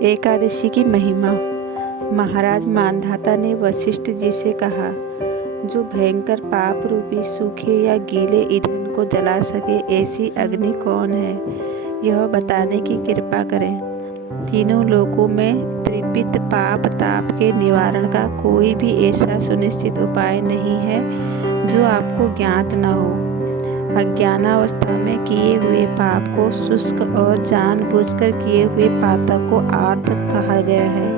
एकादशी की महिमा। महाराज मानधाता ने वशिष्ठ जी से कहा, जो भयंकर पाप रूपी सूखे या गीले ईंधन को जला सके ऐसी अग्नि कौन है, यह बताने की कृपा करें। तीनों लोकों में त्रिविध पाप ताप के निवारण का कोई भी ऐसा सुनिश्चित उपाय नहीं है जो आपको ज्ञात न हो। अज्ञानावस्था में किए हुए पाप को शुष्क और जानबूझकर किए हुए पातक को आर्त कहा गया है।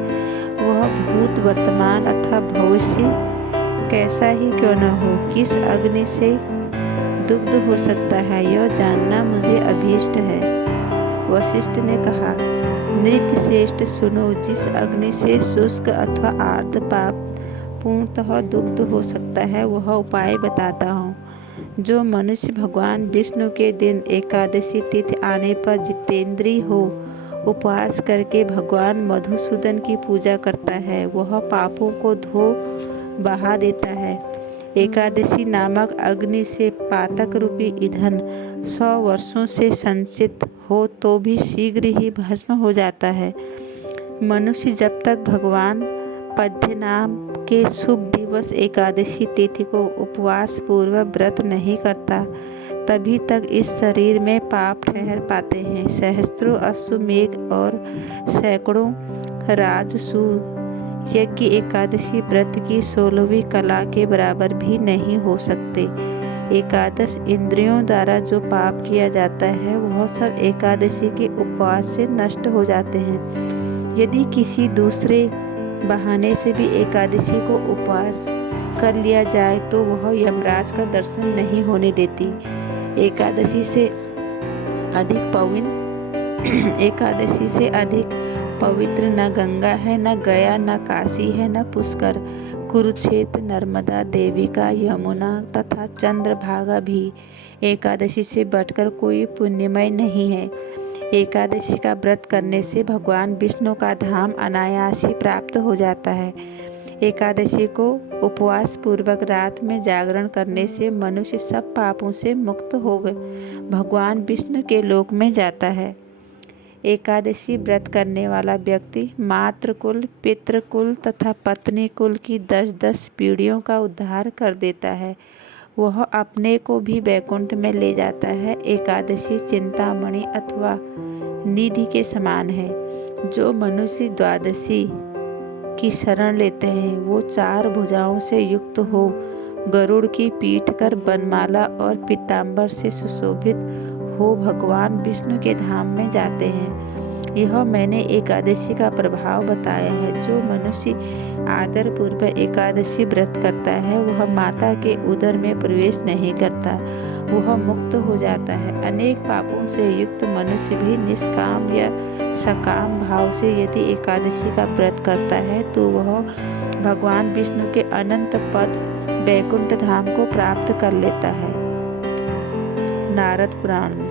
वह भूत, वर्तमान अथवा भविष्य कैसा ही क्यों न हो, किस अग्नि से दुग्ध हो सकता है, यह जानना मुझे अभीष्ट है। वशिष्ठ ने कहा, नृपश्रेष्ठ सुनो, जिस अग्नि से शुष्क अथवा आर्त पाप पूर्णतः दुग्ध हो सकता है वह उपाय बताता हूँ। जो मनुष्य भगवान विष्णु के दिन एकादशी तिथि आने पर जितेंद्रिय हो उपवास करके भगवान मधुसूदन की पूजा करता है, वह पापों को धो बहा देता है। एकादशी नामक अग्नि से पातक रूपी ईंधन 100 वर्षों से संचित हो तो भी शीघ्र ही भस्म हो जाता है। मनुष्य जब तक भगवान पद्मनाभ के शुभ दिवस एकादशी तिथि को उपवास पूर्वक व्रत नहीं करता, तभी तक इस शरीर में पाप ठहर पाते हैं। सहस्त्रों अश्वमेध और सैकड़ों राजसूय यज्ञ एकादशी व्रत की 16वीं कला के बराबर भी नहीं हो सकते। एकादश इंद्रियों द्वारा जो पाप किया जाता है वह सब एकादशी के उपवास से नष्ट हो जाते हैं। यदि किसी दूसरे बहाने से भी एकादशी को उपवास कर लिया जाए तो वह यमराज का दर्शन नहीं होने देती। एकादशी से अधिक पवित्र न गंगा है, न गया, न काशी है, न पुष्कर, कुरुक्षेत्र, नर्मदा, देविका, यमुना तथा चंद्रभागा भी एकादशी से बढ़कर कोई पुण्यमय नहीं है। एकादशी का व्रत करने से भगवान विष्णु का धाम अनायास ही प्राप्त हो जाता है। एकादशी को उपवास पूर्वक रात में जागरण करने से मनुष्य सब पापों से मुक्त हो गए भगवान विष्णु के लोक में जाता है। एकादशी व्रत करने वाला व्यक्ति मातृकुल, पितृकुल तथा पत्नी कुल की 10-10 पीढ़ियों का उद्धार कर देता है। वह अपने को भी वैकुंठ में ले जाता है। एकादशी चिंतामणि अथवा निधि के समान है। जो मनुष्य द्वादशी की शरण लेते हैं वो 4 भुजाओं से युक्त हो गरुड़ की पीठ कर बनमाला और पीतांबर से सुशोभित हो भगवान विष्णु के धाम में जाते हैं। यह मैंने एकादशी का प्रभाव बताया है। जो मनुष्य आदर पूर्वक एकादशी व्रत करता है वह माता के उदर में प्रवेश नहीं करता, वह मुक्त हो जाता है। अनेक पापों से युक्त मनुष्य भी निष्काम या सकाम भाव से यदि एकादशी का व्रत करता है तो वह भगवान विष्णु के अनंत पद वैकुंठ धाम को प्राप्त कर लेता है। नारद पुराण में।